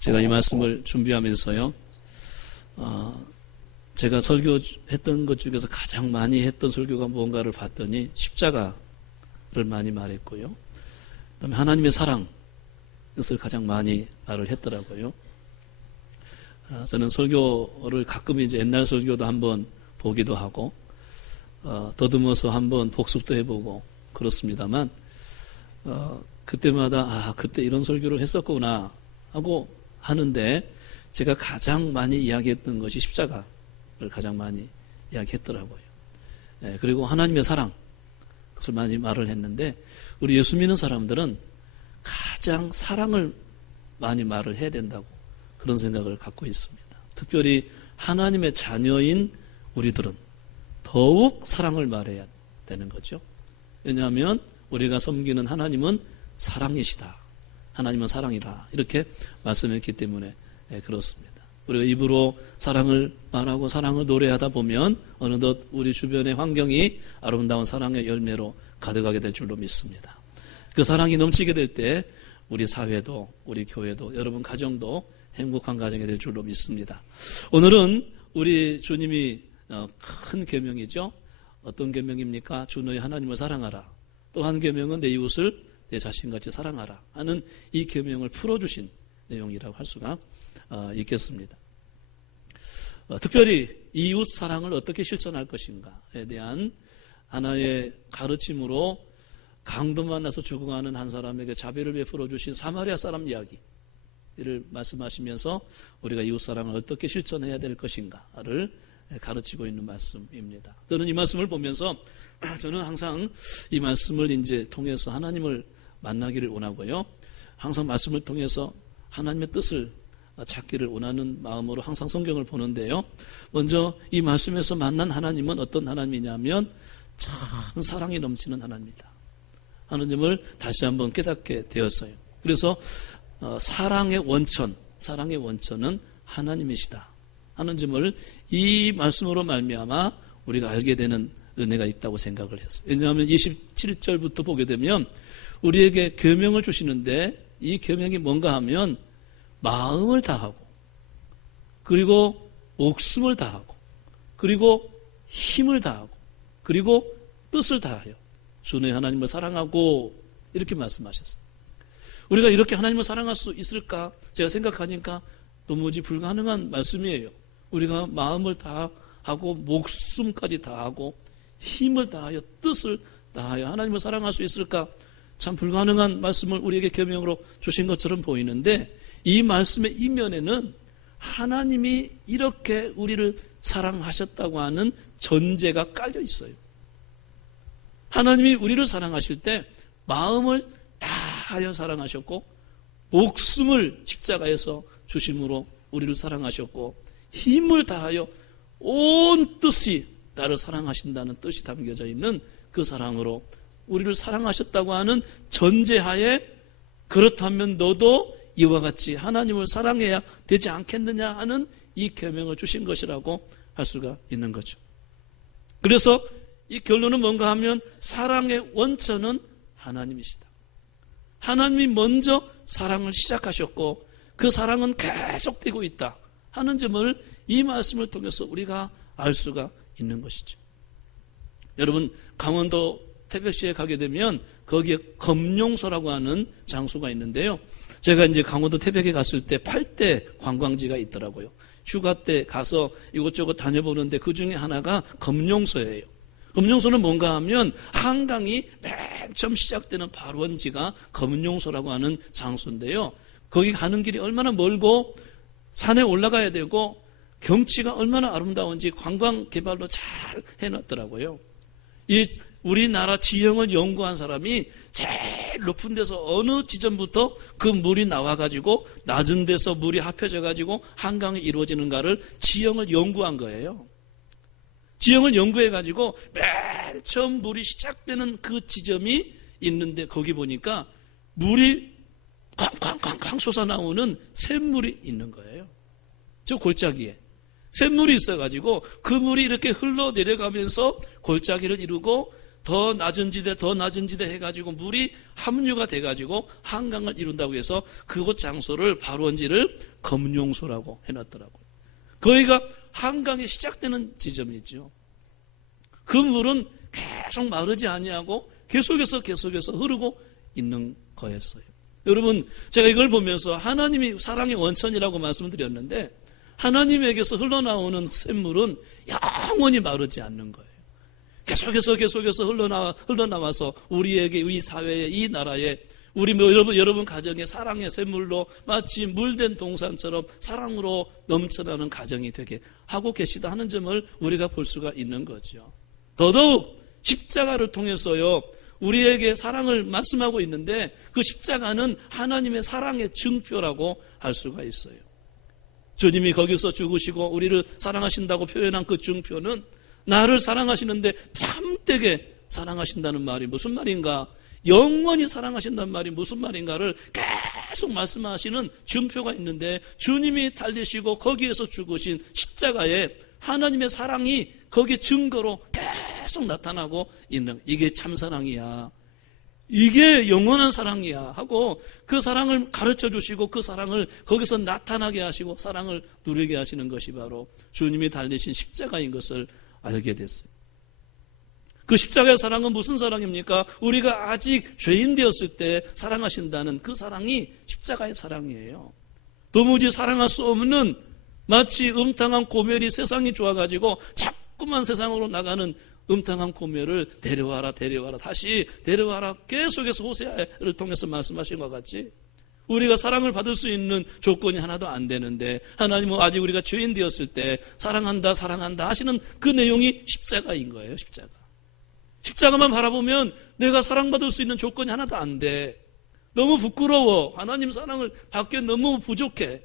제가 이 말씀을 준비하면서요, 제가 설교했던 것 중에서 가장 많이 했던 설교가 뭔가를 봤더니 십자가를 많이 말했고요. 그다음에 하나님의 사랑, 이것을 가장 많이 말을 했더라고요. 저는 설교를 가끔 이제 옛날 설교도 한번 보기도 하고, 더듬어서 한번 복습도 해보고 그렇습니다만, 그때마다 그때 이런 설교를 했었구나 하고 하는데, 제가 가장 많이 이야기했던 것이 십자가를 가장 많이 이야기했더라고요. 그리고 하나님의 사랑, 그것을 많이 말을 했는데, 우리 예수 믿는 사람들은 가장 사랑을 많이 말을 해야 된다고 그런 생각을 갖고 있습니다. 특별히 하나님의 자녀인 우리들은 더욱 사랑을 말해야 되는 거죠. 왜냐하면 우리가 섬기는 하나님은 사랑이시다. 하나님은 사랑이라. 이렇게 말씀했기 때문에 그렇습니다. 우리가 입으로 사랑을 말하고 사랑을 노래하다 보면 어느덧 우리 주변의 환경이 아름다운 사랑의 열매로 가득하게 될 줄로 믿습니다. 그 사랑이 넘치게 될 때 우리 사회도, 우리 교회도, 여러분 가정도 행복한 가정이 될 줄로 믿습니다. 오늘은 우리 주님이 큰 계명이죠. 어떤 계명입니까? 주 너희 하나님을 사랑하라. 또 한 계명은 내 이웃을 내 자신같이 사랑하라 하는 이 계명을 풀어주신 내용이라고 할 수가 있겠습니다. 특별히 이웃 사랑을 어떻게 실천할 것인가에 대한 하나의 가르침으로 강도 만나서 죽어가는 한 사람에게 자비를 베풀어 주신 사마리아 사람 이야기를 말씀하시면서 우리가 이웃 사랑을 어떻게 실천해야 될 것인가를 가르치고 있는 말씀입니다. 저는 이 말씀을 보면서 저는 항상 이 말씀을 이제 통해서 하나님을 만나기를 원하고요. 항상 말씀을 통해서 하나님의 뜻을 찾기를 원하는 마음으로 항상 성경을 보는데요. 먼저 이 말씀에서 만난 하나님은 어떤 하나님이냐면 참 사랑이 넘치는 하나님이다 하는 점을 다시 한번 깨닫게 되었어요. 그래서 사랑의 원천은 하나님이시다 하는 점을 이 말씀으로 말미암아 우리가 알게 되는 은혜가 있다고 생각을 했어요. 왜냐하면 27절부터 보게 되면 우리에게 계명을 주시는데 이 계명이 뭔가 하면 마음을 다하고 그리고 목숨을 다하고 그리고 힘을 다하고 그리고 뜻을 다하여 주 너희 하나님을 사랑하고 이렇게 말씀하셨어요. 우리가 이렇게 하나님을 사랑할 수 있을까? 제가 생각하니까 도무지 불가능한 말씀이에요. 우리가 마음을 다하고 목숨까지 다하고 힘을 다하여 뜻을 다하여 하나님을 사랑할 수 있을까? 참 불가능한 말씀을 우리에게 계명으로 주신 것처럼 보이는데 이 말씀의 이면에는 하나님이 이렇게 우리를 사랑하셨다고 하는 전제가 깔려 있어요. 하나님이 우리를 사랑하실 때 마음을 다하여 사랑하셨고 목숨을 십자가에서 주심으로 우리를 사랑하셨고 힘을 다하여 온 뜻이 나를 사랑하신다는 뜻이 담겨져 있는 그 사랑으로 우리를 사랑하셨다고 하는 전제하에 그렇다면 너도 이와 같이 하나님을 사랑해야 되지 않겠느냐 하는 이 계명을 주신 것이라고 할 수가 있는 거죠. 그래서 이 결론은 뭔가 하면 사랑의 원천은 하나님이시다. 하나님이 먼저 사랑을 시작하셨고 그 사랑은 계속되고 있다 하는 점을 이 말씀을 통해서 우리가 알 수가 있는 것이죠. 여러분 강원도 태백시에 가게 되면 거기에 검룡소라고 하는 장소가 있는데요. 제가 이제 강원도 태백에 갔을 때 8대 관광지가 있더라고요. 휴가 때 가서 이곳저곳 다녀보는데 그 중에 하나가 검룡소예요. 검룡소는 뭔가 하면 한강이 맨 처음 시작되는 발원지가 검룡소라고 하는 장소인데요. 거기 가는 길이 얼마나 멀고 산에 올라가야 되고 경치가 얼마나 아름다운지 관광 개발도 잘 해놨더라고요. 이 우리나라 지형을 연구한 사람이 제일 높은 데서 어느 지점부터 그 물이 나와가지고 낮은 데서 물이 합해져가지고 한강이 이루어지는가를 지형을 연구한 거예요. 지형을 연구해가지고 맨 처음 물이 시작되는 그 지점이 있는데 거기 보니까 물이 쾅쾅쾅쾅 솟아나오는 샘물이 있는 거예요. 저 골짜기에 샘물이 있어가지고 그 물이 이렇게 흘러내려가면서 골짜기를 이루고 더 낮은 지대 해가지고 물이 함유가 돼가지고 한강을 이룬다고 해서 그곳 장소를 발원지를 검룡소라고 해놨더라고요. 거기가 한강이 시작되는 지점이죠. 그 물은 계속 마르지 아니하고 계속해서 흐르고 있는 거였어요. 여러분, 제가 이걸 보면서 하나님이 사랑의 원천이라고 말씀드렸는데 하나님에게서 흘러나오는 샘물은 영원히 마르지 않는 거예요. 계속해서 흘러나와서 우리에게, 우리 사회에, 이 나라에, 우리 여러분 가정의 사랑의 샘물로 마치 물된 동산처럼 사랑으로 넘쳐나는 가정이 되게 하고 계시다 하는 점을 우리가 볼 수가 있는 거죠. 더더욱 십자가를 통해서요, 우리에게 사랑을 말씀하고 있는데 그 십자가는 하나님의 사랑의 증표라고 할 수가 있어요. 주님이 거기서 죽으시고 우리를 사랑하신다고 표현한 그 증표는 나를 사랑하시는데 참되게 사랑하신다는 말이 무슨 말인가, 영원히 사랑하신다는 말이 무슨 말인가를 계속 말씀하시는 증표가 있는데, 주님이 달리시고 거기에서 죽으신 십자가에 하나님의 사랑이 거기 증거로 계속 나타나고 있는, 이게 참사랑이야, 이게 영원한 사랑이야 하고 그 사랑을 가르쳐 주시고 그 사랑을 거기서 나타나게 하시고 사랑을 누리게 하시는 것이 바로 주님이 달리신 십자가인 것을 알게 됐어요. 그 십자가의 사랑은 무슨 사랑입니까? 우리가 아직 죄인 되었을 때 사랑하신다는 그 사랑이 십자가의 사랑이에요. 도무지 사랑할 수 없는, 마치 음탕한 고멜이 세상이 좋아가지고 자꾸만 세상으로 나가는 음탕한 고멜을 데려와라 다시 데려와라 계속해서 호세아를 통해서 말씀하신 것 같이 우리가 사랑을 받을 수 있는 조건이 하나도 안 되는데 하나님은 아직 우리가 죄인 되었을 때 사랑한다 하시는 그 내용이 십자가인 거예요. 십자가만 바라보면 내가 사랑받을 수 있는 조건이 하나도 안 돼. 너무 부끄러워. 하나님 사랑을 받기엔 너무 부족해.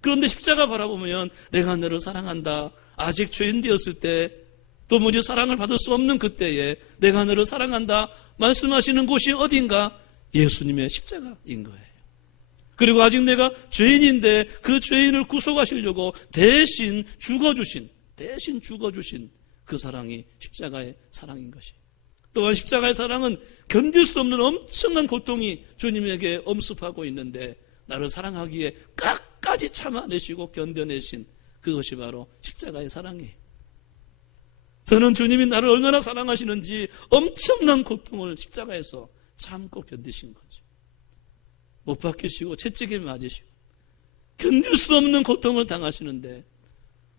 그런데 십자가 바라보면 내가 너를 사랑한다. 아직 죄인 되었을 때, 도무지 사랑을 받을 수 없는 그때에 내가 너를 사랑한다 말씀하시는 곳이 어딘가? 예수님의 십자가인 거예요. 그리고 아직 내가 죄인인데 그 죄인을 구속하시려고 대신 죽어주신 그 사랑이 십자가의 사랑인 것이. 또한 십자가의 사랑은 견딜 수 없는 엄청난 고통이 주님에게 엄습하고 있는데 나를 사랑하기에 끝까지 참아내시고 견뎌내신 그것이 바로 십자가의 사랑이에요. 저는 주님이 나를 얼마나 사랑하시는지 엄청난 고통을 십자가에서 참고 견디신 거죠. 못 박히시고 채찍에 맞으시고 견딜 수 없는 고통을 당하시는데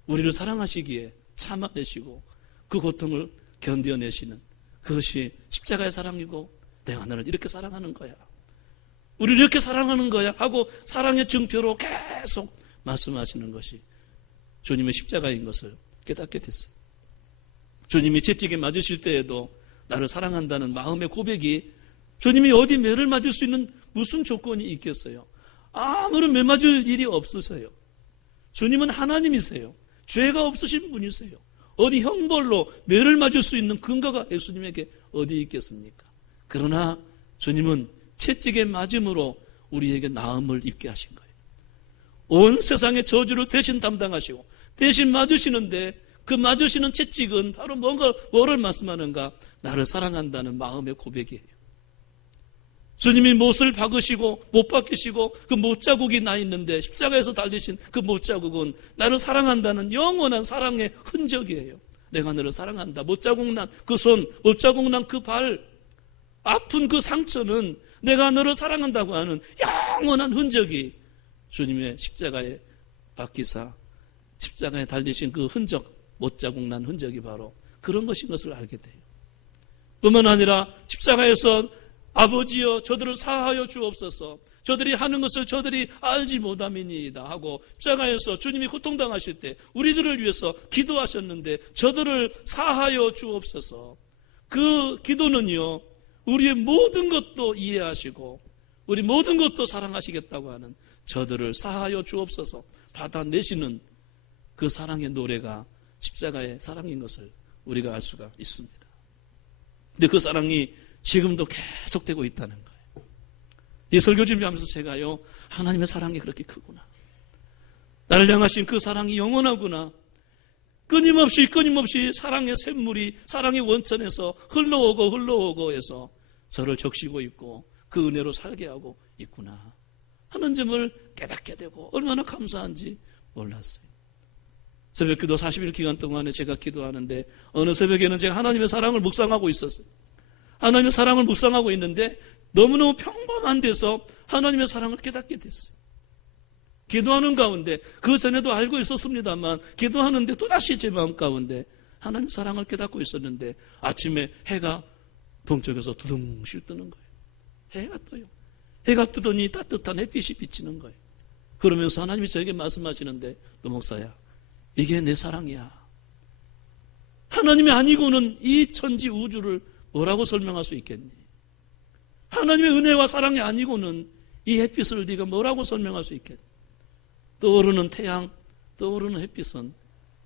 우리를 사랑하시기에 참아내시고 그 고통을 견뎌내시는 그것이 십자가의 사랑이고, 내가 너를 이렇게 사랑하는 거야, 우리를 이렇게 사랑하는 거야 하고 사랑의 증표로 계속 말씀하시는 것이 주님의 십자가인 것을 깨닫게 됐어요. 주님이 채찍에 맞으실 때에도 나를 사랑한다는 마음의 고백이, 주님이 어디 매를 맞을 수 있는 무슨 조건이 있겠어요? 아무런 매 맞을 일이 없으세요. 주님은 하나님이세요. 죄가 없으신 분이세요. 어디 형벌로 매를 맞을 수 있는 근거가 예수님에게 어디 있겠습니까? 그러나 주님은 채찍에 맞음으로 우리에게 나음을 입게 하신 거예요. 온 세상의 저주를 대신 담당하시고 대신 맞으시는데 그 맞으시는 채찍은 바로 뭐를 말씀하는가? 나를 사랑한다는 마음의 고백이에요. 주님이 못을 박으시고 못 박히시고 그 못자국이 나 있는데 십자가에서 달리신 그 못자국은 나를 사랑한다는 영원한 사랑의 흔적이에요. 내가 너를 사랑한다. 못자국 난 그 손, 못자국 난 그 발, 아픈 그 상처는 내가 너를 사랑한다고 하는 영원한 흔적이 주님의 십자가에 박히사 십자가에 달리신 그 흔적, 못자국 난 흔적이 바로 그런 것인 것을 알게 돼요. 뿐만 아니라 십자가에서 아버지여 저들을 사하여 주옵소서, 저들이 하는 것을 저들이 알지 못함이니이다 하고 십자가에서 주님이 고통당하실 때 우리들을 위해서 기도하셨는데 저들을 사하여 주옵소서, 그 기도는요 우리의 모든 것도 이해하시고 우리 모든 것도 사랑하시겠다고 하는 저들을 사하여 주옵소서 받아내시는 그 사랑의 노래가 십자가의 사랑인 것을 우리가 알 수가 있습니다. 근데 그 사랑이 지금도 계속되고 있다는 거예요. 이 설교 준비하면서 제가요, 하나님의 사랑이 그렇게 크구나, 나를 향하신 그 사랑이 영원하구나, 끊임없이 사랑의 샘물이 사랑의 원천에서 흘러오고 해서 저를 적시고 있고 그 은혜로 살게 하고 있구나 하는 점을 깨닫게 되고 얼마나 감사한지 몰랐어요. 새벽기도 40일 기간 동안에 제가 기도하는데 어느 새벽에는 제가 하나님의 사랑을 묵상하고 있었어요. 하나님의 사랑을 묵상하고 있는데 너무너무 평범한 데서 하나님의 사랑을 깨닫게 됐어요. 기도하는 가운데 그 전에도 알고 있었습니다만 기도하는데 또다시 제 마음 가운데 하나님의 사랑을 깨닫고 있었는데 아침에 해가 동쪽에서 두둥실 뜨는 거예요. 해가 떠요. 해가 뜨더니 따뜻한 햇빛이 비치는 거예요. 그러면서 하나님이 저에게 말씀하시는데 너 목사야 이게 내 사랑이야. 하나님이 아니고는 이 천지 우주를 뭐라고 설명할 수 있겠니? 하나님의 은혜와 사랑이 아니고는 이 햇빛을 네가 뭐라고 설명할 수 있겠니? 떠오르는 태양, 떠오르는 햇빛은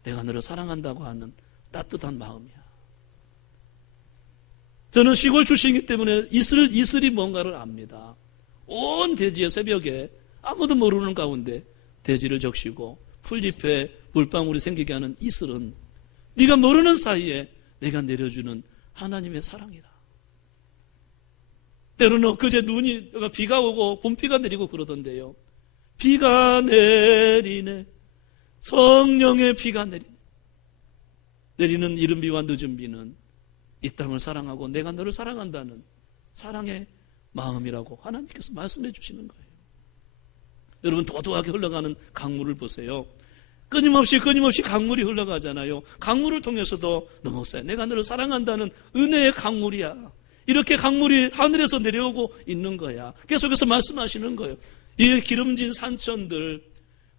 내가 너를 사랑한다고 하는 따뜻한 마음이야. 저는 시골 출신이기 때문에 이슬이 뭔가를 압니다. 온 대지의 새벽에 아무도 모르는 가운데 대지를 적시고 풀잎에 물방울이 생기게 하는 이슬은 네가 모르는 사이에 내가 내려주는 하나님의 사랑이라. 때로는 엊그제 비가 오고 봄비가 내리고 그러던데요. 비가 내리네. 성령의 비가 내리네. 내리는 이른 비와 늦은 비는 이 땅을 사랑하고 내가 너를 사랑한다는 사랑의 마음이라고 하나님께서 말씀해 주시는 거예요. 여러분 도도하게 흘러가는 강물을 보세요. 끊임없이 강물이 흘러가잖아요. 강물을 통해서도 너 목사야 내가 너를 사랑한다는 은혜의 강물이야. 이렇게 강물이 하늘에서 내려오고 있는 거야. 계속해서 말씀하시는 거예요. 이 기름진 산천들,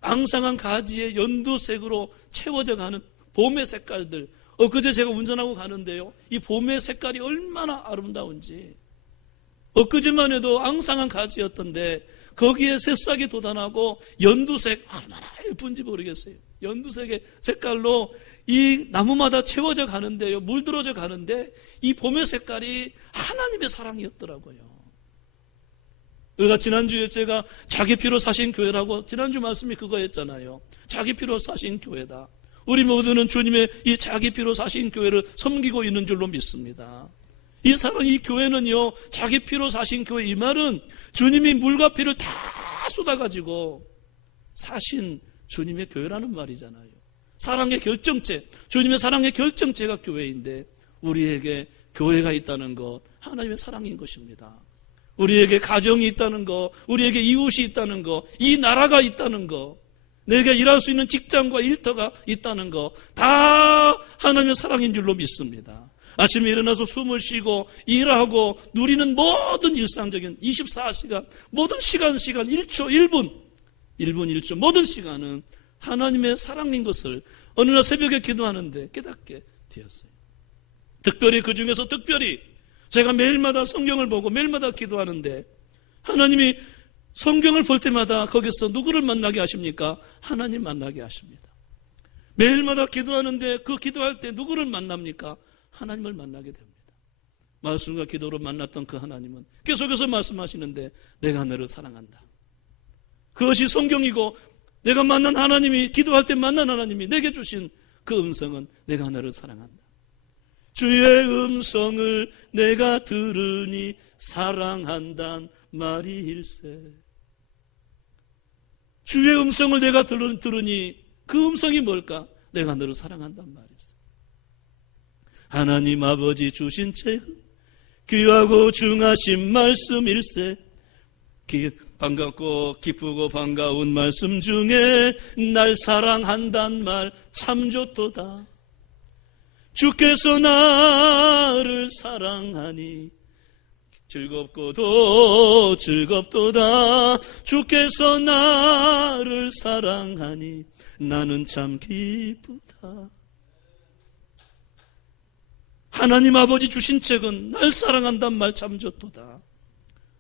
앙상한 가지에 연두색으로 채워져 가는 봄의 색깔들. 엊그제 제가 운전하고 가는데요. 이 봄의 색깔이 얼마나 아름다운지. 엊그제만 해도 앙상한 가지였던데 거기에 새싹이 돋아나고 연두색 얼마나 예쁜지 모르겠어요. 연두색의 색깔로 이 나무마다 채워져 가는데요. 물들어져 가는데 이 봄의 색깔이 하나님의 사랑이었더라고요. 우리가 지난주에 제가 자기 피로 사신 교회라고 지난주 말씀이 그거였잖아요. 자기 피로 사신 교회다. 우리 모두는 주님의 이 자기 피로 사신 교회를 섬기고 있는 줄로 믿습니다. 이 교회는요, 자기 피로 사신 교회, 이 말은 주님이 물과 피를 다 쏟아가지고 사신 주님의 교회라는 말이잖아요. 사랑의 결정체, 주님의 사랑의 결정체가 교회인데 우리에게 교회가 있다는 것, 하나님의 사랑인 것입니다. 우리에게 가정이 있다는 것, 우리에게 이웃이 있다는 것, 이 나라가 있다는 것, 내가 일할 수 있는 직장과 일터가 있다는 것, 다 하나님의 사랑인 줄로 믿습니다. 아침에 일어나서 숨을 쉬고 일하고 누리는 모든 일상적인 24시간, 모든 시간 1초 1분 1초 모든 시간은 하나님의 사랑인 것을 어느 날 새벽에 기도하는데 깨닫게 되었어요. 특별히 그 중에서 특별히 제가 매일마다 성경을 보고 매일마다 기도하는데 하나님이 성경을 볼 때마다 거기서 누구를 만나게 하십니까? 하나님 만나게 하십니다. 매일마다 기도하는데 그 기도할 때 누구를 만납니까? 하나님을 만나게 됩니다. 말씀과 기도로 만났던 그 하나님은 계속해서 말씀하시는데 내가 너를 사랑한다. 그것이 성경이고 내가 만난 하나님이 기도할 때 만난 하나님이 내게 주신 그 음성은 내가 너를 사랑한다. 주의 음성을 내가 들으니 사랑한단 말일세. 주의 음성을 내가 들으니 그 음성이 뭘까? 내가 너를 사랑한단 말일세. 하나님 아버지 주신 책은 귀하고 중하신 말씀일세. 반갑고 기쁘고 반가운 말씀 중에 날 사랑한단 말 참 좋도다. 주께서 나를 사랑하니 즐겁고도 즐겁도다. 주께서 나를 사랑하니 나는 참 기쁘다. 하나님 아버지 주신 책은 날 사랑한단 말 참 좋도다.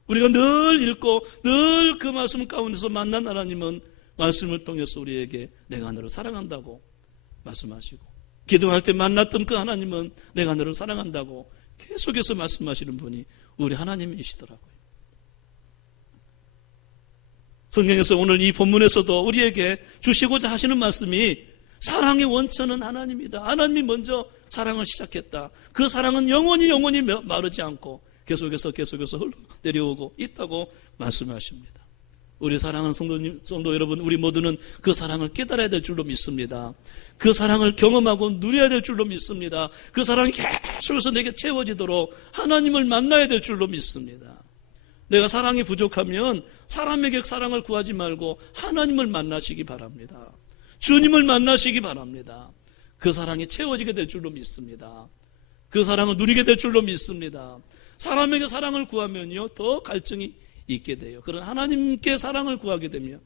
우리가 늘 읽고 늘 그 말씀 가운데서 만난 하나님은 말씀을 통해서 우리에게 내가 너를 사랑한다고 말씀하시고, 기도할 때 만났던 그 하나님은 내가 너를 사랑한다고 계속해서 말씀하시는 분이 우리 하나님이시더라고요. 성경에서 오늘 이 본문에서도 우리에게 주시고자 하시는 말씀이 사랑의 원천은 하나님이다. 하나님이 먼저 사랑을 시작했다. 그 사랑은 영원히 마르지 않고 계속해서 흘러내려오고 있다고 말씀하십니다. 우리 사랑하는 성도 여러분, 우리 모두는 그 사랑을 깨달아야 될 줄로 믿습니다. 그 사랑을 경험하고 누려야 될 줄로 믿습니다. 그 사랑이 계속해서 내게 채워지도록 하나님을 만나야 될 줄로 믿습니다. 내가 사랑이 부족하면 사람에게 사랑을 구하지 말고 하나님을 만나시기 바랍니다. 주님을 만나시기 바랍니다. 그 사랑이 채워지게 될 줄로 믿습니다. 그 사랑을 누리게 될 줄로 믿습니다. 사람에게 사랑을 구하면요, 더 갈증이 있게 돼요. 그런 하나님께 사랑을 구하게 되면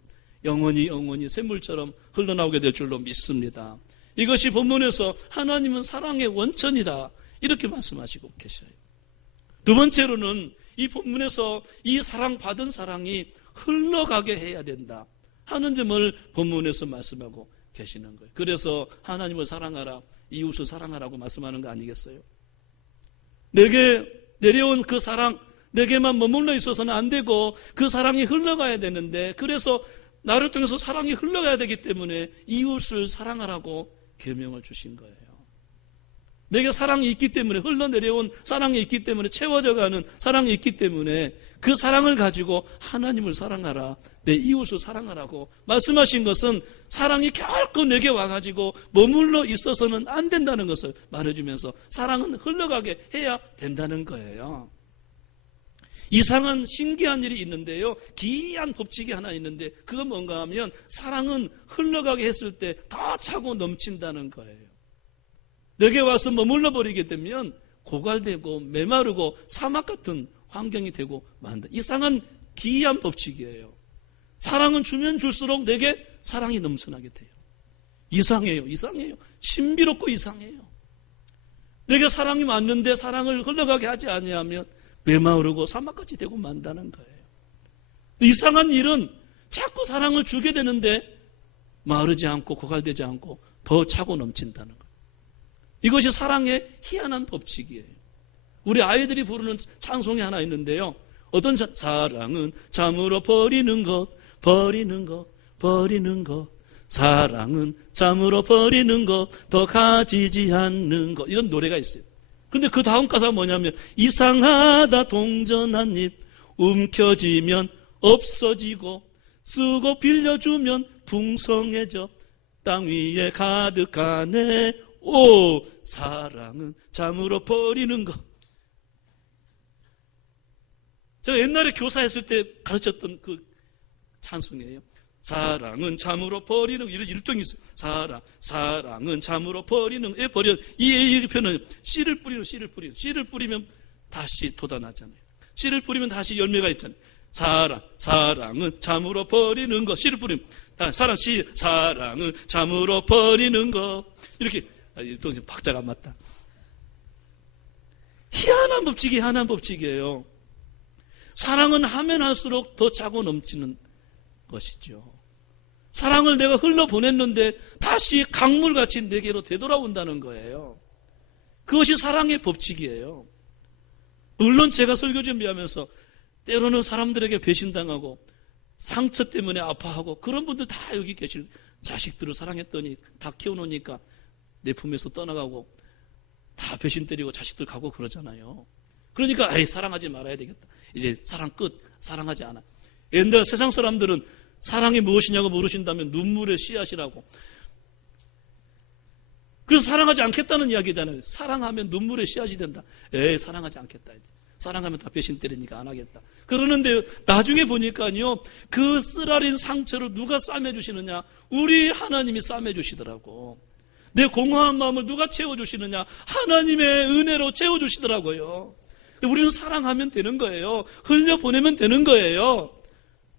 영원히 샘물처럼 흘러나오게 될 줄로 믿습니다. 이것이 본문에서 하나님은 사랑의 원천이다, 이렇게 말씀하시고 계셔요. 두 번째로는 이 본문에서 이 받은 사랑이 흘러가게 해야 된다 하는 점을 본문에서 말씀하고 계시는 거예요. 그래서 하나님을 사랑하라, 이웃을 사랑하라고 말씀하는 거 아니겠어요? 내게 내려온 그 사랑, 내게만 머물러 있어서는 안 되고 그 사랑이 흘러가야 되는데, 그래서 나를 통해서 사랑이 흘러가야 되기 때문에 이웃을 사랑하라고 계명을 주신 거예요. 내게 사랑이 있기 때문에, 흘러내려온 사랑이 있기 때문에, 채워져가는 사랑이 있기 때문에 그 사랑을 가지고 하나님을 사랑하라, 내 이웃을 사랑하라고 말씀하신 것은 사랑이 결코 내게 와가지고 머물러 있어서는 안 된다는 것을 말해주면서 사랑은 흘러가게 해야 된다는 거예요. 이상한 신기한 일이 있는데요, 기이한 법칙이 하나 있는데, 그건 뭔가 하면 사랑은 흘러가게 했을 때 더 차고 넘친다는 거예요. 내게 와서 머물러 버리게 되면 고갈되고 메마르고 사막 같은 환경이 되고 만다. 이상한 기이한 법칙이에요. 사랑은 주면 줄수록 내게 사랑이 넘쳐나게 돼요. 이상해요. 신비롭고 이상해요. 내게 사랑이 왔는데 사랑을 흘러가게 하지 아니하면 메마르고 사막같이 되고 만다는 거예요. 이상한 일은 자꾸 사랑을 주게 되는데 마르지 않고 고갈되지 않고 더 차고 넘친다는 거예요. 이것이 사랑의 희한한 법칙이에요. 우리 아이들이 부르는 찬송이 하나 있는데요, 어떤 사랑은 참으로 버리는 것, 사랑은 참으로 버리는 것, 더 가지지 않는 것, 이런 노래가 있어요. 근데 그 다음 가사가 뭐냐면, 이상하다 동전 한 입 움켜쥐면 없어지고, 쓰고 빌려주면 풍성해져 땅 위에 가득하네. 오, 사랑은 참으로 버리는 것. 제가 옛날에 교사했을 때 가르쳤던 그 찬송이에요. 사랑은 참으로 버리는 것. 이런 일동이 있어요. 사랑은 참으로 버리는 것. 이 표현은 씨를 뿌리면 다시 돋아나잖아요. 씨를 뿌리면 다시 열매가 있잖아요. 사랑은 참으로 버리는 것. 씨를 뿌리면 사랑은 참으로 버리는 것. 이렇게 일동 박자가 안 맞다. 희한한 법칙이에요. 사랑은 하면 할수록 더 차고 넘치는 것이죠. 사랑을 내가 흘러보냈는데 다시 강물같이 내게로 되돌아온다는 거예요. 그것이 사랑의 법칙이에요. 물론 제가 설교 준비하면서 때로는 사람들에게 배신당하고 상처 때문에 아파하고 그런 분들 다 여기 계실, 자식들을 사랑했더니 다 키워놓으니까 내 품에서 떠나가고 다 배신 때리고 자식들 가고 그러잖아요. 그러니까 사랑하지 말아야 되겠다. 이제 사랑 끝, 사랑하지 않아. 옛날 세상 사람들은 사랑이 무엇이냐고 물으신다면 눈물의 씨앗이라고. 그래서 사랑하지 않겠다는 이야기잖아요. 사랑하면 눈물의 씨앗이 된다. 사랑하지 않겠다. 이제. 사랑하면 다 배신 때리니까 안 하겠다. 그러는데 나중에 보니까요, 그 쓰라린 상처를 누가 싸매주시느냐? 우리 하나님이 싸매주시더라고. 내 공허한 마음을 누가 채워주시느냐? 하나님의 은혜로 채워주시더라고요. 우리는 사랑하면 되는 거예요. 흘려보내면 되는 거예요.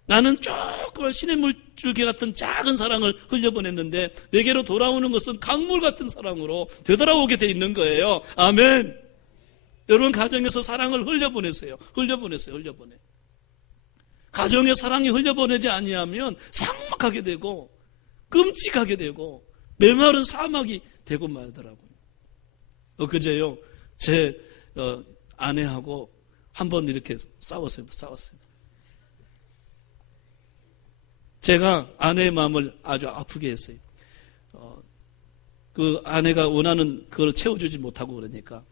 나는 조그만 신의 물줄기 같은 작은 사랑을 흘려보냈는데 내게로 돌아오는 것은 강물 같은 사랑으로 되돌아오게 돼 있는 거예요. 아멘. 여러분, 가정에서 사랑을 흘려보내세요. 흘려보내. 가정의 사랑이 흘려보내지 아니하면 삭막하게 되고 끔찍하게 되고 메마른 사막이 되고 말더라고요. 그제요, 제 아내하고 한번 이렇게 싸웠어요. 제가 아내의 마음을 아주 아프게 했어요. 그 아내가 원하는 그걸 채워주지 못하고 그러니까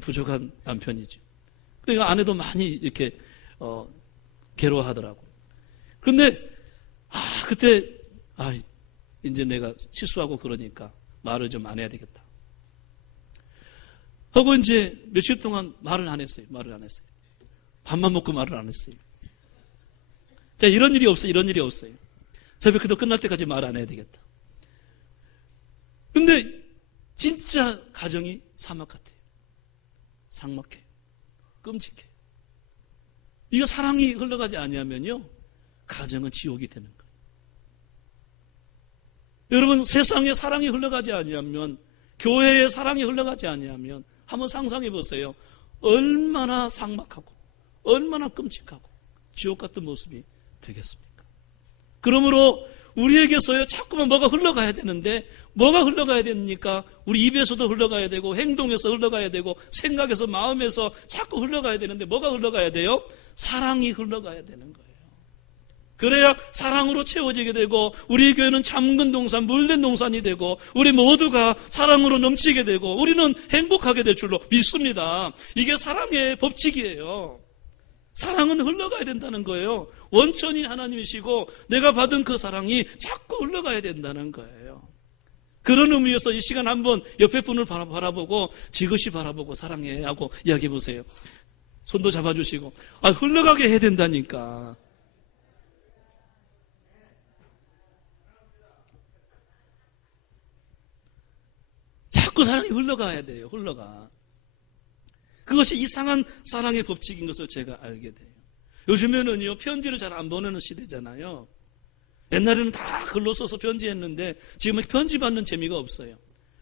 부족한 남편이죠. 그러니까 아내도 많이 이렇게 괴로워하더라고. 그런데 그때 이제 내가 실수하고 그러니까 말을 좀 안 해야 되겠다 하고 이제 며칠 동안 말을 안 했어요. 밥만 먹고 말을 안 했어요. 자, 이런 일이 없어요. 새벽 기도 끝날 때까지 말 안 해야 되겠다. 근데 진짜 가정이 사막 같아요. 삭막해. 끔찍해. 이거 사랑이 흘러가지 아니하면요, 가정은 지옥이 되는 거예요. 여러분, 세상에 사랑이 흘러가지 아니하면, 교회에 사랑이 흘러가지 아니하면 한번 상상해 보세요. 얼마나 삭막하고 얼마나 끔찍하고 지옥 같은 모습이 되겠습니까? 그러므로 우리에게서요, 자꾸만 뭐가 흘러가야 되는데, 뭐가 흘러가야 됩니까? 우리 입에서도 흘러가야 되고, 행동에서 흘러가야 되고, 생각에서, 마음에서 자꾸 흘러가야 되는데, 뭐가 흘러가야 돼요? 사랑이 흘러가야 되는 거예요. 그래야 사랑으로 채워지게 되고, 우리 교회는 잠근 동산, 물된 동산이 되고, 우리 모두가 사랑으로 넘치게 되고, 우리는 행복하게 될 줄로 믿습니다. 이게 사랑의 법칙이에요. 사랑은 흘러가야 된다는 거예요. 원천이 하나님이시고 내가 받은 그 사랑이 자꾸 흘러가야 된다는 거예요. 그런 의미에서 이 시간 한번 옆에 분을 바라보고 지그시 바라보고 사랑해 하고 이야기해 보세요. 손도 잡아주시고. 흘러가게 해야 된다니까. 자꾸 사랑이 흘러가야 돼요. 흘러가. 그것이 이상한 사랑의 법칙인 것을 제가 알게 돼요. 요즘에는요, 편지를 잘 안 보내는 시대잖아요. 옛날에는 다 글로 써서 편지했는데 지금은 편지 받는 재미가 없어요.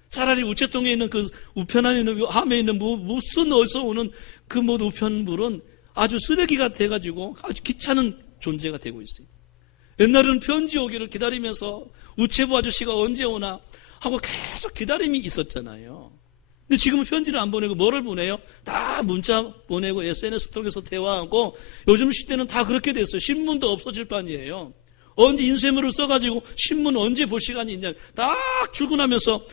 차라리 우체통에 있는 그 우편함에 있는 함에 있는 무슨 어디서 오는 그 우편물은 아주 쓰레기가 돼가지고 아주 귀찮은 존재가 되고 있어요. 옛날에는 편지 오기를 기다리면서 우체부 아저씨가 언제 오나 하고 계속 기다림이 있었잖아요. 근데 지금은 편지를 안 보내고 뭐를 보내요? 다 문자 보내고 SNS 통해서 대화하고, 요즘 시대는 다 그렇게 됐어요. 신문도 없어질 판이에요. 언제 인쇄물을 써가지고 신문 언제 볼 시간이 있냐. 딱 출근하면서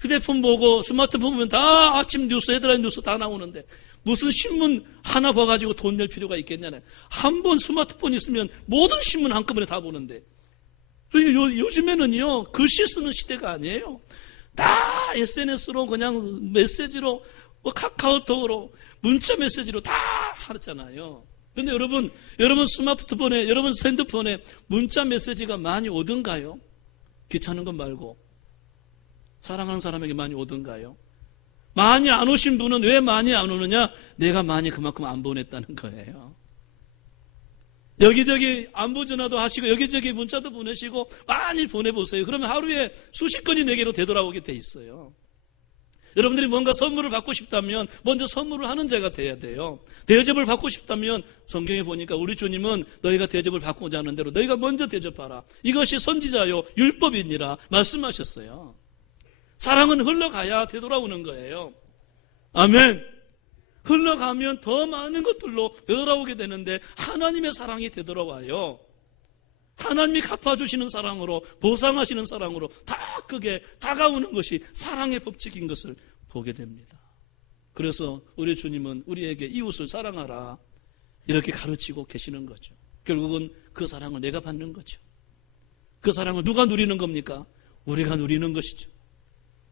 휴대폰 보고 스마트폰 보면 다 아침 뉴스, 헤드라인 뉴스 다 나오는데 무슨 신문 하나 봐가지고 돈 낼 필요가 있겠냐네. 한 번 스마트폰 있으면 모든 신문 한꺼번에 다 보는데. 그러니까 요즘에는요, 글씨 쓰는 시대가 아니에요. 다 SNS로 그냥 메시지로, 카카오톡으로, 문자 메시지로 다 하잖아요. 그런데 여러분 스마트폰에, 여러분 핸드폰에 문자 메시지가 많이 오던가요? 귀찮은 것 말고 사랑하는 사람에게 많이 오던가요? 많이 안 오신 분은 왜 많이 안 오느냐? 내가 많이 그만큼 안 보냈다는 거예요. 여기저기 안부 전화도 하시고 여기저기 문자도 보내시고 많이 보내보세요. 그러면 하루에 수십 건이 내게로 되돌아오게 돼 있어요. 여러분들이 뭔가 선물을 받고 싶다면 먼저 선물을 하는 자가 돼야 돼요. 대접을 받고 싶다면 성경에 보니까 우리 주님은 너희가 대접을 받고자 하는 대로 너희가 먼저 대접하라. 이것이 선지자요 율법이니라 말씀하셨어요. 사랑은 흘러가야 되돌아오는 거예요. 아멘. 흘러가면 더 많은 것들로 되돌아오게 되는데 하나님의 사랑이 되돌아와요. 하나님이 갚아주시는 사랑으로, 보상하시는 사랑으로 다 크게 다가오는 것이 사랑의 법칙인 것을 보게 됩니다. 그래서 우리 주님은 우리에게 이웃을 사랑하라 이렇게 가르치고 계시는 거죠. 결국은 그 사랑을 내가 받는 거죠. 그 사랑을 누가 누리는 겁니까? 우리가 누리는 것이죠.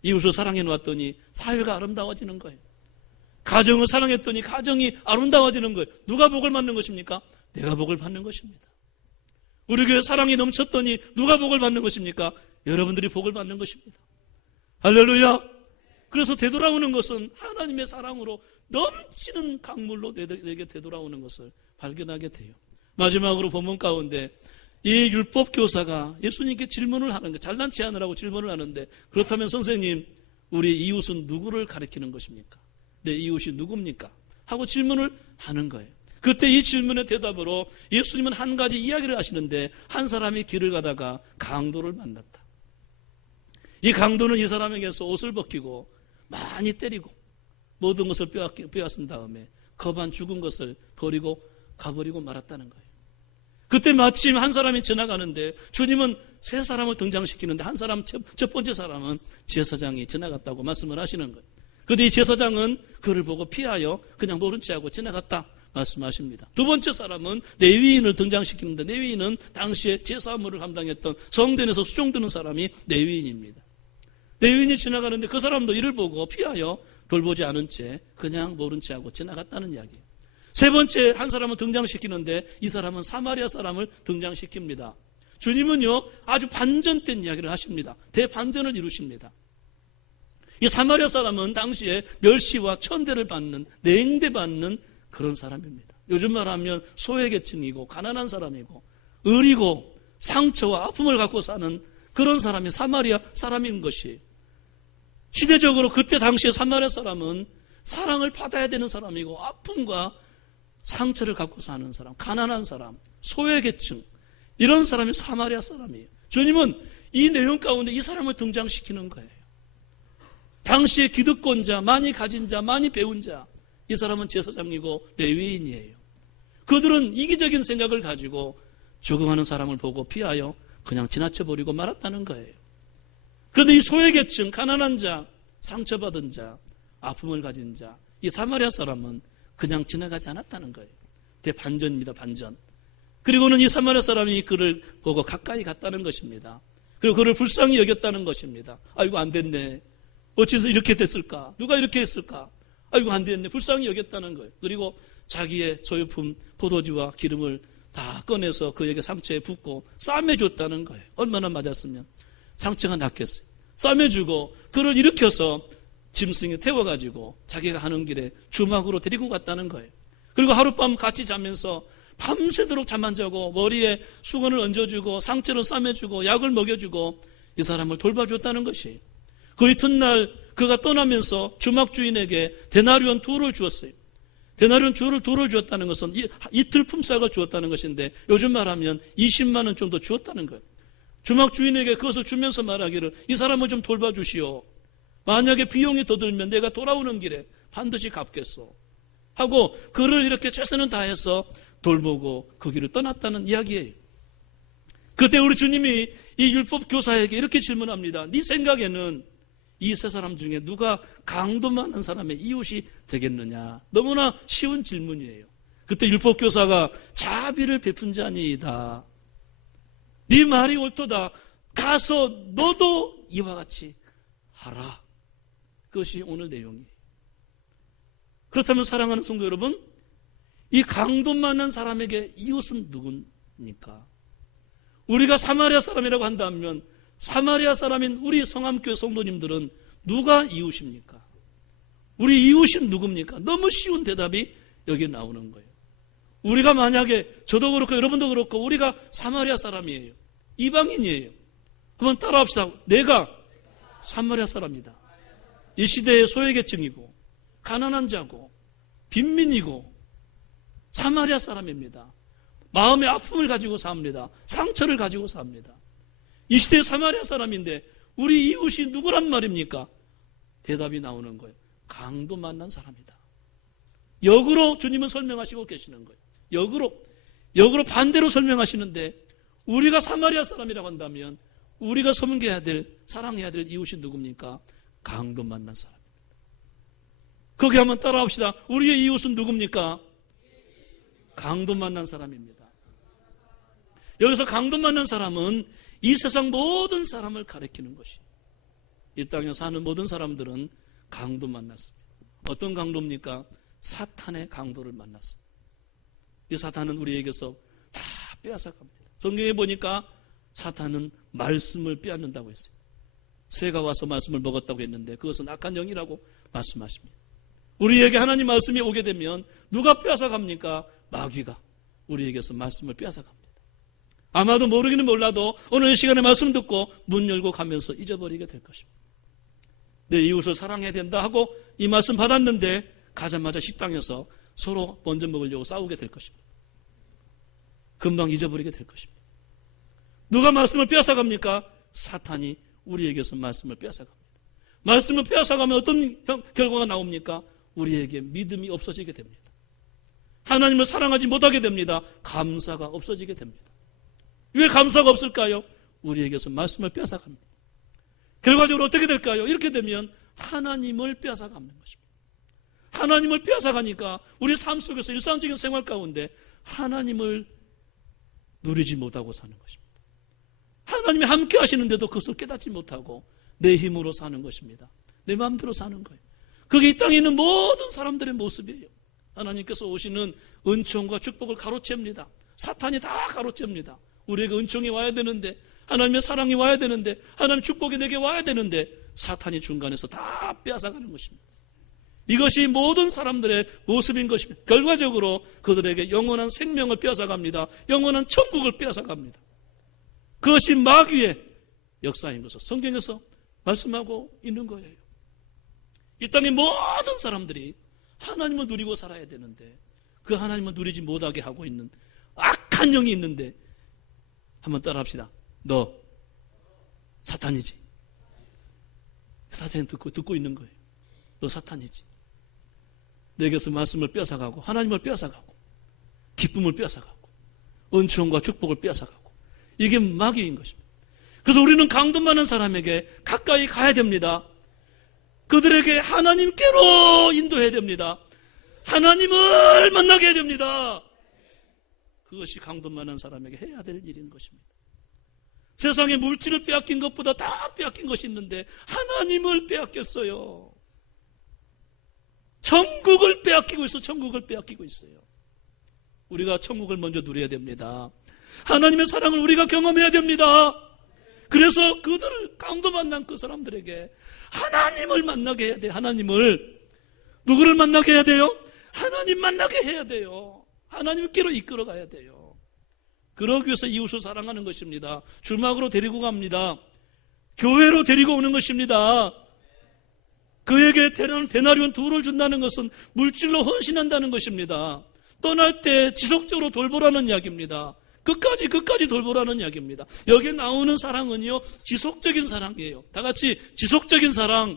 이웃을 사랑해 놓았더니 사회가 아름다워지는 거예요. 가정을 사랑했더니 가정이 아름다워지는 거예요. 누가 복을 받는 것입니까? 내가 복을 받는 것입니다. 우리 교회 사랑이 넘쳤더니 누가 복을 받는 것입니까? 여러분들이 복을 받는 것입니다. 할렐루야. 그래서 되돌아오는 것은 하나님의 사랑으로 넘치는 강물로 내게 되돌아오는 것을 발견하게 돼요. 마지막으로 본문 가운데 이 율법 교사가 예수님께 질문을 하는 거예요. 잘난 체 하느라고 질문을 하는데, 그렇다면 선생님, 우리 이웃은 누구를 가리키는 것입니까? 내 이웃이 누굽니까? 하고 질문을 하는 거예요. 그때 이 질문의 대답으로 예수님은 한 가지 이야기를 하시는데, 한 사람이 길을 가다가 강도를 만났다. 이 강도는 이 사람에게서 옷을 벗기고 많이 때리고 모든 것을 빼앗은 다음에 겁안 죽은 것을 버리고 가버리고 말았다는 거예요. 그때 마침 한 사람이 지나가는데 주님은 세 사람을 등장시키는데 한 사람, 첫 번째 사람은 제사장이 지나갔다고 말씀을 하시는 거예요. 그런데 이 제사장은 그를 보고 피하여 그냥 모른 채 하고 지나갔다 말씀하십니다. 두 번째 사람은 레위인을 등장시키는데 레위인은 당시에 제사 업무를 감당했던 성전에서 수종드는 사람이 레위인입니다. 레위인이 지나가는데 그 사람도 이를 보고 피하여 돌보지 않은 채 그냥 모른 채 하고 지나갔다는 이야기예요. 세 번째 한 사람을 등장시키는데 이 사람은 사마리아 사람을 등장시킵니다. 주님은요 아주 반전된 이야기를 하십니다. 대반전을 이루십니다. 이 사마리아 사람은 당시에 멸시와 천대를 받는, 냉대받는 그런 사람입니다. 요즘 말하면 소외계층이고 가난한 사람이고 의리고 상처와 아픔을 갖고 사는 그런 사람이 사마리아 사람인 것이, 시대적으로 그때 당시에 사마리아 사람은 사랑을 받아야 되는 사람이고 아픔과 상처를 갖고 사는 사람, 가난한 사람, 소외계층, 이런 사람이 사마리아 사람이에요. 주님은 이 내용 가운데 이 사람을 등장시키는 거예요. 당시의 기득권자, 많이 가진 자, 많이 배운 자, 이 사람은 제사장이고 레위인이에요. 그들은 이기적인 생각을 가지고 죽어가는 사람을 보고 피하여 그냥 지나쳐버리고 말았다는 거예요. 그런데 이 소외계층, 가난한 자, 상처받은 자, 아픔을 가진 자, 이 사마리아 사람은 그냥 지나가지 않았다는 거예요. 대반전입니다, 반전. 그리고는 이 사마리아 사람이 그를 보고 가까이 갔다는 것입니다. 그리고 그를 불쌍히 여겼다는 것입니다. 아이고 안 됐네. 어째서 이렇게 됐을까? 누가 이렇게 했을까? 아이고 안 됐네. 불쌍히 여겼다는 거예요. 그리고 자기의 소유품 포도주와 기름을 다 꺼내서 그에게 상처에 붓고 싸매줬다는 거예요. 얼마나 맞았으면 상처가 낫겠어요. 싸매주고 그를 일으켜서 짐승에 태워가지고 자기가 하는 길에 주막으로 데리고 갔다는 거예요. 그리고 하룻밤 같이 자면서 밤새도록 잠 안 자고 머리에 수건을 얹어주고 상처를 싸매주고 약을 먹여주고 이 사람을 돌봐줬다는 것이, 그 이튿날 그가 떠나면서 주막 주인에게 데나리온 2를 주었어요. 데나리온 2를 주었다는 것은 이틀 품삯을 주었다는 것인데 요즘 말하면 20만 원 정도 주었다는 거예요. 주막 주인에게 그것을 주면서 말하기를 이 사람을 좀 돌봐주시오. 만약에 비용이 더 들면 내가 돌아오는 길에 반드시 갚겠소 하고 그를 이렇게 최선을 다해서 돌보고 그 길을 떠났다는 이야기예요. 그때 우리 주님이 이 율법 교사에게 이렇게 질문합니다. 네 생각에는 이 세 사람 중에 누가 강도 많은 사람의 이웃이 되겠느냐? 너무나 쉬운 질문이에요. 그때 율법 교사가 자비를 베푼 자니이다. 네 말이 옳도다. 가서 너도 이와 같이 하라. 그것이 오늘 내용이에요. 그렇다면 사랑하는 성도 여러분, 이 강도 많은 사람에게 이웃은 누굽니까? 우리가 사마리아 사람이라고 한다면 사마리아 사람인 우리 성암교회 성도님들은 누가 이웃입니까? 우리 이웃은 누굽니까? 너무 쉬운 대답이 여기 나오는 거예요. 우리가 만약에 저도 그렇고 여러분도 그렇고 우리가 사마리아 사람이에요. 이방인이에요. 한번 따라합시다. 내가 사마리아 사람이다. 이 시대의 소외계층이고 가난한 자고 빈민이고 사마리아 사람입니다. 마음의 아픔을 가지고 삽니다. 상처를 가지고 삽니다. 이 시대의 사마리아 사람인데 우리 이웃이 누구란 말입니까? 대답이 나오는 거예요. 강도 만난 사람이다. 역으로 주님은 설명하시고 계시는 거예요. 역으로 반대로 설명하시는데 우리가 사마리아 사람이라고 한다면 우리가 섬겨야 될, 사랑해야 될 이웃이 누굽니까? 강도 만난 사람입니다. 거기 한번 따라합시다. 우리의 이웃은 누굽니까? 강도 만난 사람입니다. 여기서 강도 만난 사람은 이 세상 모든 사람을 가리키는 것이, 이 땅에 사는 모든 사람들은 강도 만났습니다. 어떤 강도입니까? 사탄의 강도를 만났습니다. 이 사탄은 우리에게서 다 빼앗아갑니다. 성경에 보니까 사탄은 말씀을 빼앗는다고 했어요. 새가 와서 말씀을 먹었다고 했는데 그것은 악한 영이라고 말씀하십니다. 우리에게 하나님 말씀이 오게 되면 누가 빼앗아갑니까? 마귀가 우리에게서 말씀을 빼앗아갑니다. 아마도 모르기는 몰라도 오늘 이 시간에 말씀 듣고 문 열고 가면서 잊어버리게 될 것입니다. 내 이웃을 사랑해야 된다 하고 이 말씀 받았는데 가자마자 식당에서 서로 먼저 먹으려고 싸우게 될 것입니다. 금방 잊어버리게 될 것입니다. 누가 말씀을 빼앗아갑니까? 사탄이 우리에게서 말씀을 빼앗아갑니다. 말씀을 빼앗아가면 어떤 결과가 나옵니까? 우리에게 믿음이 없어지게 됩니다. 하나님을 사랑하지 못하게 됩니다. 감사가 없어지게 됩니다. 왜 감사가 없을까요? 우리에게서 말씀을 뺏어갑니다. 결과적으로 어떻게 될까요? 이렇게 되면 하나님을 뺏어가는 것입니다. 하나님을 뺏어가니까 우리 삶 속에서 일상적인 생활 가운데 하나님을 누리지 못하고 사는 것입니다. 하나님이 함께 하시는데도 그것을 깨닫지 못하고 내 힘으로 사는 것입니다. 내 마음대로 사는 거예요. 그게 이 땅에 있는 모든 사람들의 모습이에요. 하나님께서 오시는 은총과 축복을 가로챕니다. 사탄이 다 가로챕니다. 우리에게 은총이 와야 되는데, 하나님의 사랑이 와야 되는데, 하나님의 축복이 내게 와야 되는데 사탄이 중간에서 다 빼앗아가는 것입니다. 이것이 모든 사람들의 모습인 것입니다. 결과적으로 그들에게 영원한 생명을 빼앗아갑니다. 영원한 천국을 빼앗아갑니다. 그것이 마귀의 역사인 것을 성경에서 말씀하고 있는 거예요. 이 땅의 모든 사람들이 하나님을 누리고 살아야 되는데 그 하나님을 누리지 못하게 하고 있는 악한 영이 있는데, 한번 따라합시다. 너 사탄이지. 사탄이 듣고 있는 거예요. 너 사탄이지. 내게서 말씀을 뺏어가고 하나님을 뺏어가고 기쁨을 뺏어가고 은총과 축복을 뺏어가고, 이게 마귀인 것입니다. 그래서 우리는 강도 많은 사람에게 가까이 가야 됩니다. 그들에게 하나님께로 인도해야 됩니다. 하나님을 만나게 해야 됩니다. 그것이 강도 많은 사람에게 해야 될 일인 것입니다. 세상에 물질을 빼앗긴 것보다 다 빼앗긴 것이 있는데 하나님을 빼앗겼어요. 천국을 빼앗기고 있어. 천국을 빼앗기고 있어요. 우리가 천국을 먼저 누려야 됩니다. 하나님의 사랑을 우리가 경험해야 됩니다. 그래서 그들을 강도 만난 그 사람들에게 하나님을 만나게 해야 돼요. 하나님을. 누구를 만나게 해야 돼요? 하나님 만나게 해야 돼요. 하나님께로 이끌어 가야 돼요. 그러기 위해서 이웃을 사랑하는 것입니다. 주막으로 데리고 갑니다. 교회로 데리고 오는 것입니다. 그에게 데나리온 2를 준다는 것은 물질로 헌신한다는 것입니다. 떠날 때 지속적으로 돌보라는 이야기입니다. 끝까지 돌보라는 이야기입니다. 여기에 나오는 사랑은요, 지속적인 사랑이에요. 다 같이 지속적인 사랑.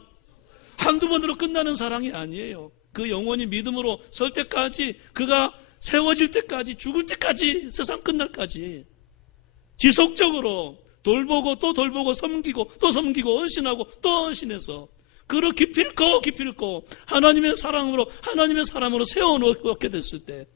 한두 번으로 끝나는 사랑이 아니에요. 그 영원히 믿음으로 설 때까지, 그가 세워질 때까지, 죽을 때까지, 세상 끝날까지 지속적으로 돌보고 또 돌보고 섬기고 또 섬기고 헌신하고 또 헌신해서 그를 기필코 하나님의 사랑으로, 하나님의 사람으로 세워놓게 됐을 때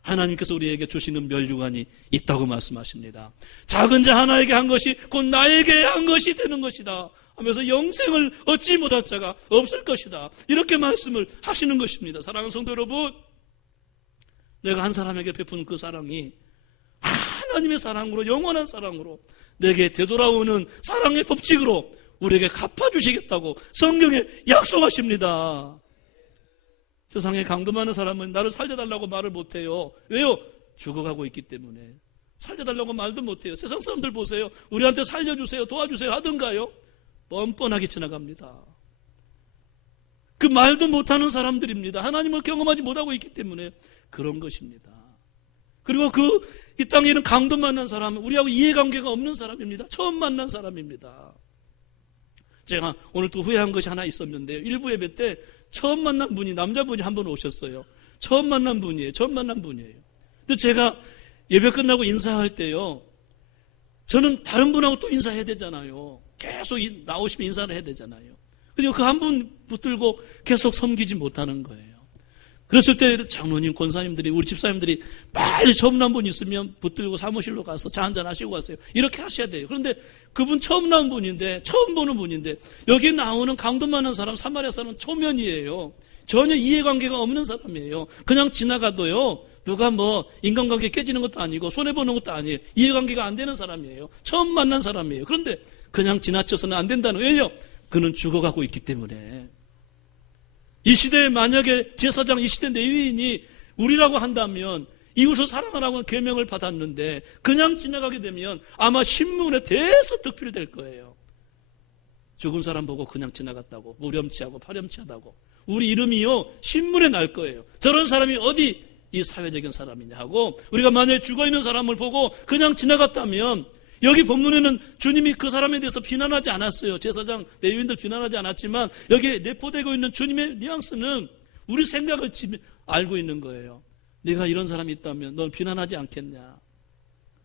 하나님께서 우리에게 주시는 멸류관이 있다고 말씀하십니다. 작은 자 하나에게 한 것이 곧 나에게 한 것이 되는 것이다 하면서 영생을 얻지 못할 자가 없을 것이다, 이렇게 말씀을 하시는 것입니다. 사랑하는 성도 여러분, 내가 한 사람에게 베푸는 그 사랑이 하나님의 사랑으로, 영원한 사랑으로 내게 되돌아오는 사랑의 법칙으로 우리에게 갚아주시겠다고 성경에 약속하십니다. 세상에 강도 많은 사람은 나를 살려달라고 말을 못해요. 왜요? 죽어가고 있기 때문에. 살려달라고 말도 못해요. 세상 사람들 보세요. 우리한테 살려주세요, 도와주세요 하던가요? 뻔뻔하게 지나갑니다. 그 말도 못하는 사람들입니다. 하나님을 경험하지 못하고 있기 때문에 그런 것입니다. 그리고 이 땅에 있는 강도 만난 사람은 우리하고 이해관계가 없는 사람입니다. 처음 만난 사람입니다. 제가 오늘 또 후회한 것이 하나 있었는데요. 일부 예배 때 처음 만난 분이, 남자분이 한 분 오셨어요. 처음 만난 분이에요. 근데 제가 예배 끝나고 인사할 때요, 저는 다른 분하고 또 인사해야 되잖아요. 계속 나오시면 인사를 해야 되잖아요. 그리고 그 한 분 붙들고 계속 섬기지 못하는 거예요. 그랬을 때 장로님, 권사님들이, 우리 집사님들이 빨리 처음 나온 분 있으면 붙들고 사무실로 가서 차 한잔 하시고 가세요. 이렇게 하셔야 돼요. 그런데 그분 처음 나온 분인데, 처음 보는 분인데, 여기 나오는 강도 많은 사람, 사마리아 사람은 초면이에요. 전혀 이해관계가 없는 사람이에요. 그냥 지나가도요, 누가 인간관계 깨지는 것도 아니고 손해보는 것도 아니에요. 이해관계가 안 되는 사람이에요. 처음 만난 사람이에요. 그런데 그냥 지나쳐서는 안 된다는 거예요. 왜요? 그는 죽어가고 있기 때문에. 이 시대에 만약에 제사장, 이 시대 레위인이 우리라고 한다면 이웃을 사랑하라고 계명을 받았는데 그냥 지나가게 되면 아마 신문에 대해서 득필될 거예요. 죽은 사람 보고 그냥 지나갔다고, 무렴치하고 파렴치하다고, 우리 이름이요 신문에 날 거예요. 저런 사람이 어디 이 사회적인 사람이냐 하고, 우리가 만약에 죽어있는 사람을 보고 그냥 지나갔다면, 여기 본문에는 주님이 그 사람에 대해서 비난하지 않았어요. 제사장, 레위인들 비난하지 않았지만 여기에 내포되고 있는 주님의 뉘앙스는 우리 생각을 알고 있는 거예요. 네가 이런 사람이 있다면 넌 비난하지 않겠냐?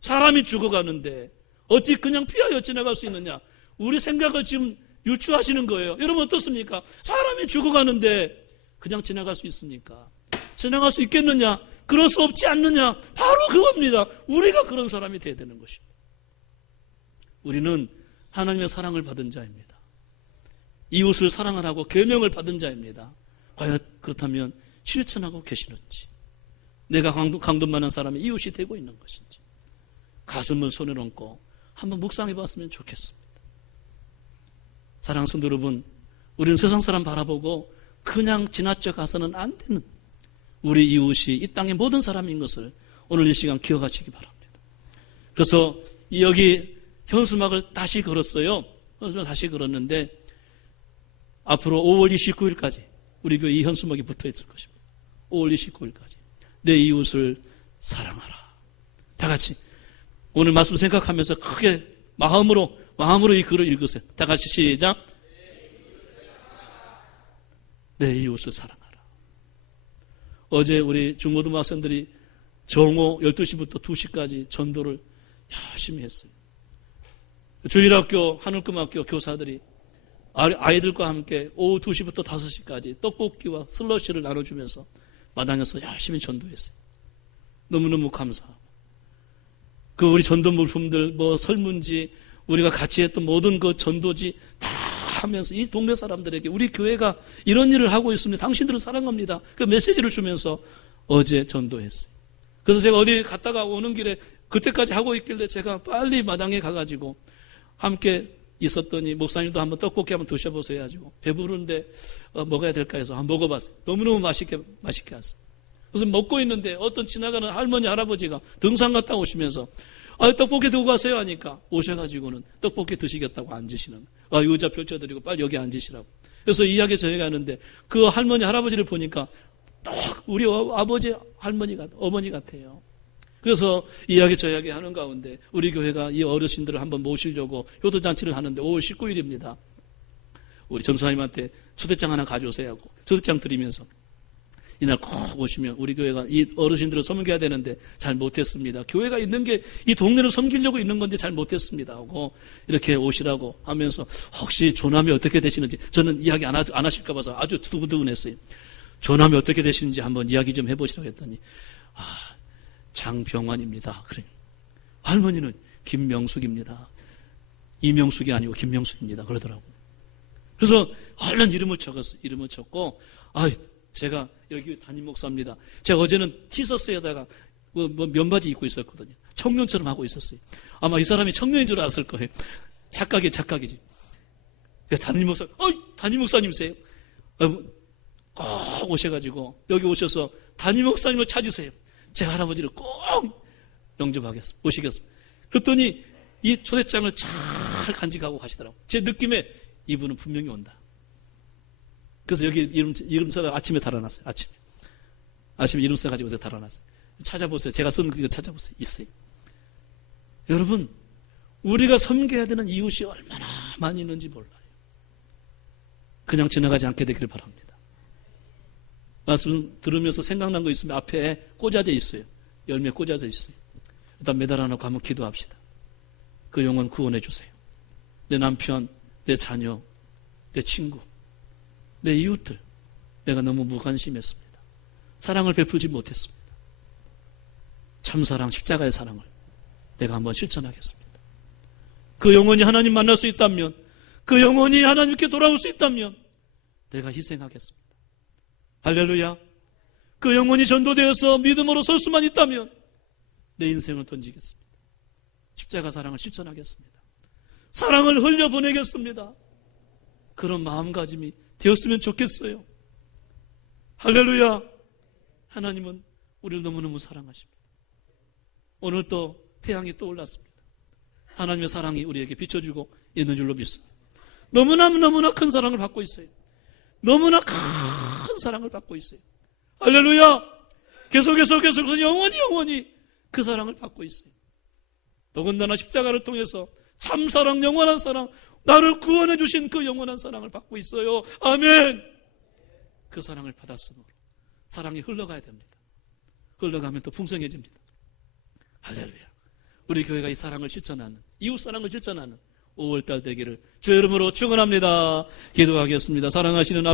사람이 죽어가는데 어찌 그냥 피하여 지나갈 수 있느냐? 우리 생각을 지금 유추하시는 거예요. 여러분 어떻습니까? 사람이 죽어가는데 그냥 지나갈 수 있습니까? 지나갈 수 있겠느냐? 그럴 수 없지 않느냐? 바로 그겁니다. 우리가 그런 사람이 되어야 되는 것입니다. 우리는 하나님의 사랑을 받은 자입니다. 이웃을 사랑하라고 계명을 받은 자입니다. 과연 그렇다면 실천하고 계시는지, 내가 강돈 많은 사람의 이웃이 되고 있는 것인지 가슴을 손에 얹고 한번 묵상해 봤으면 좋겠습니다. 사랑하는 성도 여러분, 우리는 세상 사람 바라보고 그냥 지나쳐 가서는 안 되는 우리 이웃이 이 땅의 모든 사람인 것을 오늘 이 시간 기억하시기 바랍니다. 그래서 여기 현수막을 다시 걸었어요. 현수막을 다시 걸었는데 앞으로 5월 29일까지 우리 교회 이 현수막이 붙어 있을 것입니다. 5월 29일까지 내 이웃을 사랑하라. 다 같이 오늘 말씀 생각하면서 크게 마음으로 이 글을 읽으세요. 다 같이 시작. 내 이웃을 사랑하라. 어제 우리 중고등학생들이 정오 12시부터 2시까지 전도를 열심히 했어요. 주일학교 하늘금학교 교사들이 아이들과 함께 오후 2시부터 5시까지 떡볶이와 슬러시를 나눠주면서 마당에서 열심히 전도했어요. 너무너무 감사하고 그 우리 전도 물품들 설문지 우리가 같이 했던 모든 그 전도지 다 하면서 이 동네 사람들에게 우리 교회가 이런 일을 하고 있습니다. 당신들을 사랑합니다. 그 메시지를 주면서 어제 전도했어요. 그래서 제가 어디 갔다가 오는 길에 그때까지 하고 있길래 제가 빨리 마당에 가가지고 함께 있었더니 목사님도 한번 떡볶이 한번 드셔보세요 해가지고 배부른데 먹어야 될까 해서 한번 먹어봤어요. 너무너무 맛있게 왔어요. 그래서 먹고 있는데 어떤 지나가는 할머니 할아버지가 등산 갔다 오시면서 떡볶이 두고 가세요 하니까 오셔가지고는 떡볶이 드시겠다고 앉으시는 의자 펼쳐드리고 빨리 여기 앉으시라고. 그래서 이야기 저희가 하는데 그 할머니 할아버지를 보니까 딱 우리 아버지 어머니 같아요. 그래서 이야기 저야기 하는 가운데 우리 교회가 이 어르신들을 한번 모시려고 효도잔치를 하는데 5월 19일입니다. 우리 전수사님한테 초대장 하나 가져오세요 하고 초대장 드리면서 이날 꼭 오시면 우리 교회가 이 어르신들을 섬겨야 되는데 잘 못했습니다. 교회가 있는 게 이 동네를 섬기려고 있는 건데 잘 못했습니다 하고 이렇게 오시라고 하면서 혹시 조남이 어떻게 되시는지 저는 이야기 안 하실까 봐서 아주 두근두근했어요. 조남이 어떻게 되시는지 한번 이야기 좀 해보시라고 했더니 장병환입니다. 그래. 할머니는 김명숙입니다. 이명숙이 아니고 김명숙입니다. 그러더라고요. 그래서 얼른 이름을 적었어요. 이름을 적고 제가 여기 담임 목사입니다. 제가 어제는 티셔츠에다가 면바지 입고 있었거든요. 청년처럼 하고 있었어요. 아마 이 사람이 청년인 줄 알았을 거예요. 착각이지. 담임 목사님이세요? 꼭 오셔가지고 여기 오셔서 담임 목사님을 찾으세요. 제 할아버지를 꼭 영접하겠습니다. 모시겠습니다. 그랬더니 이 초대장을 잘 간직하고 가시더라고요. 제 느낌에 이분은 분명히 온다. 그래서 여기 이름서가 아침에 달아놨어요. 아침에 이름서 가지고 달아놨어요. 찾아보세요. 제가 쓴 거 찾아보세요. 있어요. 여러분, 우리가 섬겨야 되는 이웃이 얼마나 많이 있는지 몰라요. 그냥 지나가지 않게 되기를 바랍니다. 말씀 들으면서 생각난 거 있으면 앞에 꽂아져 있어요. 열매 꽂아져 있어요. 일단 매달 하나 가면 기도합시다. 그 영혼 구원해 주세요. 내 남편, 내 자녀, 내 친구, 내 이웃들, 내가 너무 무관심했습니다. 사랑을 베풀지 못했습니다. 참사랑, 십자가의 사랑을 내가 한번 실천하겠습니다. 그 영혼이 하나님 만날 수 있다면, 그 영혼이 하나님께 돌아올 수 있다면 내가 희생하겠습니다. 할렐루야. 그 영혼이 전도되어서 믿음으로 설 수만 있다면 내 인생을 던지겠습니다. 십자가 사랑을 실천하겠습니다. 사랑을 흘려보내겠습니다. 그런 마음가짐이 되었으면 좋겠어요. 할렐루야. 하나님은 우리를 너무너무 사랑하십니다. 오늘 또 태양이 떠올랐습니다. 하나님의 사랑이 우리에게 비춰주고 있는 줄로 믿습니다. 너무나 큰 사랑을 받고 있어요. 너무나 큰 사랑을 받고 있어요. 할렐루야. 계속해서 영원히 그 사랑을 받고 있어요. 더군다나 십자가를 통해서 참사랑, 영원한 사랑, 나를 구원해 주신 그 영원한 사랑을 받고 있어요. 아멘. 그 사랑을 받았으므로 사랑이 흘러가야 됩니다. 흘러가면 더 풍성해집니다. 할렐루야. 우리 교회가 이 사랑을 실천하는, 이웃 사랑을 실천하는 5월달 되기를 주 이름으로 축원합니다. 기도하겠습니다. 사랑하시는